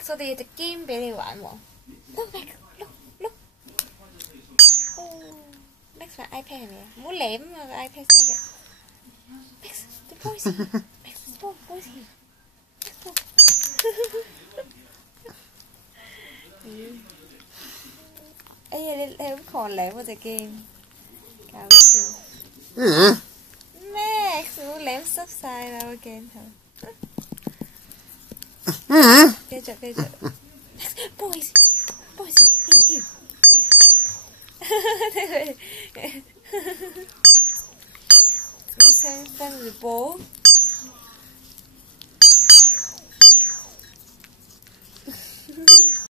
Max，我哋有隻 game 俾你玩喎。Look Max，look。哦 ，Max 玩 iPad 係咪啊？唔好舐啊個 iPad 先嘅。Max，the boys here。Max，the boys here。哎呀，你好狂舐嗰隻 game，搞笑。Max，唔好舐濕晒啦個鏡頭。繼續。Boys，here。Max having fun with the ball.